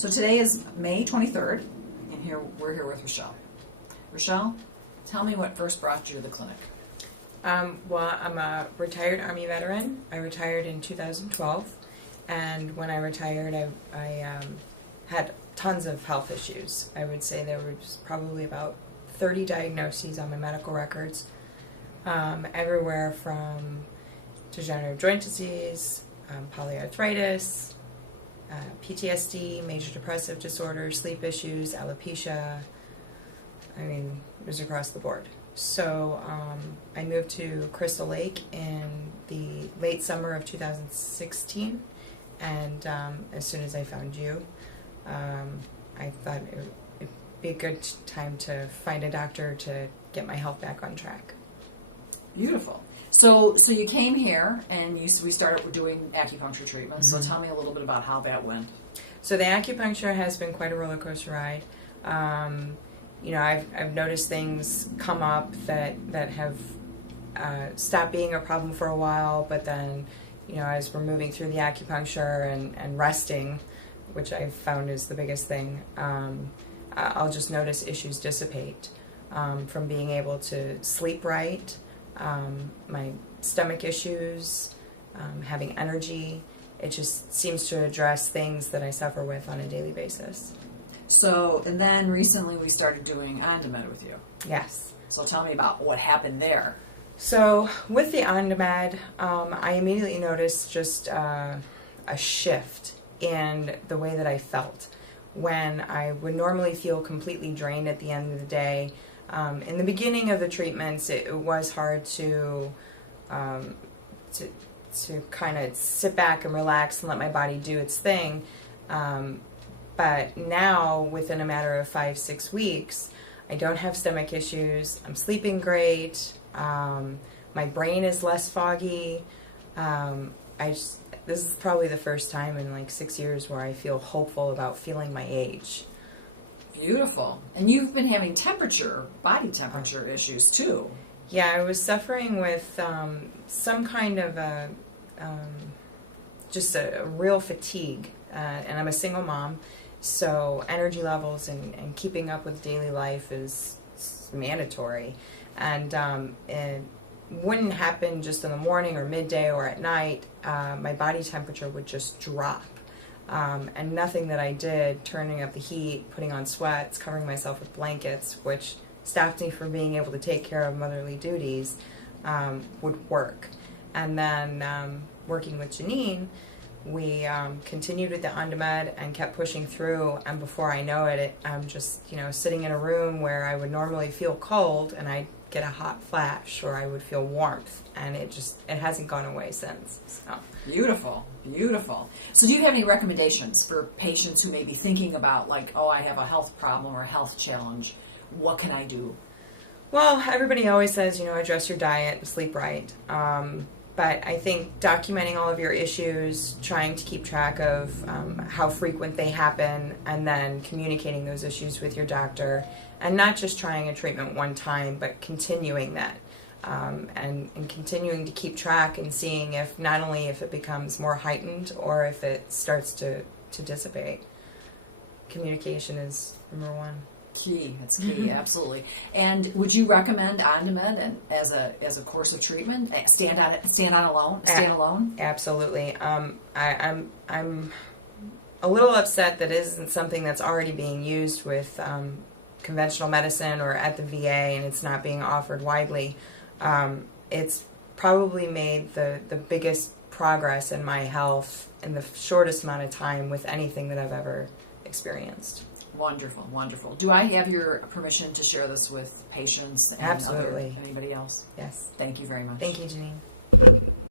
So today is May 23rd, and we're here with Rachelle. Rachelle, tell me what first brought you to the clinic. Well, I'm a retired Army veteran. I retired in 2012, and when I retired, I had tons of health issues. I would say there was probably about 30 diagnoses on my medical records, everywhere from degenerative joint disease, polyarthritis, PTSD, major depressive disorder, sleep issues, alopecia. I mean, it was across the board. So I moved to Crystal Lake in the late summer of 2016, and as soon as I found you, I thought it'd be a good time to find a doctor to get my health back on track. Beautiful. So you came here, and we started doing acupuncture treatments. Mm-hmm. So tell me a little bit about how that went. So the acupuncture has been quite a roller coaster ride. You know, I've noticed things come up that have stopped being a problem for a while, but then, you know, as we're moving through the acupuncture and resting, which I've found is the biggest thing, I'll just notice issues dissipate from being able to sleep right, my stomach issues, having energy. It just seems to address things that I suffer with on a daily basis. So, and then recently we started doing Ondamed with you. Yes. So tell me about what happened there. So with the Ondamed, I immediately noticed just a shift in the way that I felt. When I would normally feel completely drained at the end of the day, in the beginning of the treatments, it was hard to kind of sit back and relax and let my body do its thing. But now, within a matter of 5-6 weeks, I don't have stomach issues. I'm sleeping great. My brain is less foggy. This is probably the first time in like 6 years where I feel hopeful about feeling my age. Beautiful. And you've been having body temperature issues too. Yeah, I was suffering with some kind of just a real fatigue. And I'm a single mom. So energy levels and keeping up with daily life is mandatory. And it wouldn't happen just in the morning or midday or at night. My body temperature would just drop. And nothing that I did, turning up the heat, putting on sweats, covering myself with blankets, which stopped me from being able to take care of motherly duties, would work. And then working with Janine, we continued with the Ondamed and kept pushing through, and before I know it, I'm just, you know, sitting in a room where I would normally feel cold and I'd get a hot flash, or I would feel warmth, and it hasn't gone away since. So. Beautiful, beautiful. So do you have any recommendations for patients who may be thinking about, like, oh, I have a health problem or a health challenge, what can I do? Well, everybody always says, you know, address your diet and sleep right. But I think documenting all of your issues, trying to keep track of how frequent they happen, and then communicating those issues with your doctor, and not just trying a treatment one time, but continuing that, and continuing to keep track and seeing if not only if it becomes more heightened or if it starts to dissipate. Communication is number one. Key. It's key. Absolutely. And would you recommend Ondamed as a course of treatment? Stand alone. Absolutely. I'm a little upset that it isn't something that's already being used with conventional medicine or at the VA, and it's not being offered widely. It's probably made the biggest progress in my health in the shortest amount of time with anything that I've ever experienced. Wonderful, wonderful. Do I have your permission to share this with patients and Absolutely. anybody else? Yes. Thank you very much. Thank you, Janine.